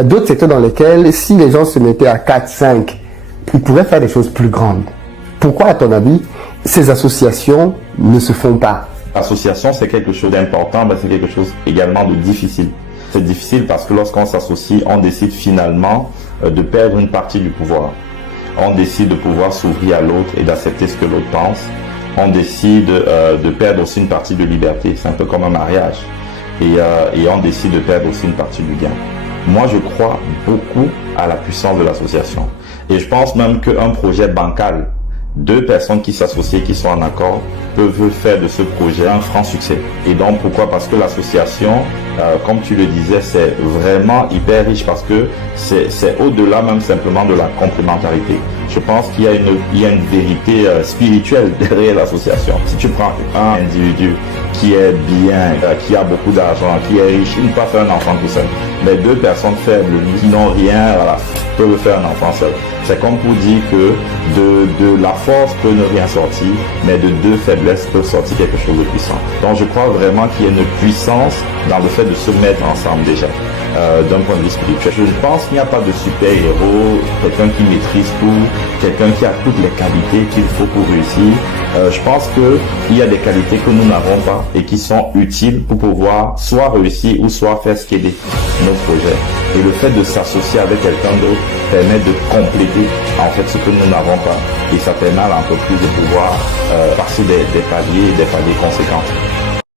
Il y a d'autres secteurs dans lesquels, si les gens se mettaient à 4, 5, ils pourraient faire des choses plus grandes. Pourquoi, à ton avis, ces associations ne se font pas? L'association, c'est quelque chose d'important, mais c'est quelque chose également de difficile. C'est difficile parce que lorsqu'on s'associe, on décide finalement de perdre une partie du pouvoir. On décide de pouvoir s'ouvrir à l'autre et d'accepter ce que l'autre pense. On décide de perdre aussi une partie de liberté. C'est un peu comme un mariage. Et on décide de perdre aussi une partie du gain. Moi, je crois beaucoup à la puissance de l'association. Et je pense même qu'un projet bancal, deux personnes qui s'associent, qui sont en accord, peuvent faire de ce projet un franc succès. Et donc, pourquoi? Parce que l'association, comme tu le disais, c'est vraiment hyper riche parce que c'est au-delà même simplement de la complémentarité. Je pense qu'il y a une vérité spirituelle derrière l'association. Si tu prends un individu qui est bien, qui a beaucoup d'argent, qui est riche, il ne peut pas faire un enfant tout seul. Mais deux personnes faibles, qui n'ont rien, voilà, peuvent faire un enfant seul. C'est comme pour dire que de la force peut ne rien sortir, mais de deux faiblesses peut sortir quelque chose de puissant. Donc je crois vraiment qu'il y a une puissance dans le fait de se mettre ensemble déjà, d'un point de vue spirituel. Je pense qu'il n'y a pas de super-héros, quelqu'un qui maîtrise tout, quelqu'un qui a toutes les qualités qu'il faut pour réussir. Je pense qu'il y a des qualités que nous n'avons pas et qui sont utiles pour pouvoir soit réussir ou soit faire scaler nos projets. Et le fait de s'associer avec quelqu'un d'autre permet de compléter en fait ce que nous n'avons pas. Et ça permet à l'entreprise de pouvoir passer des paliers conséquents.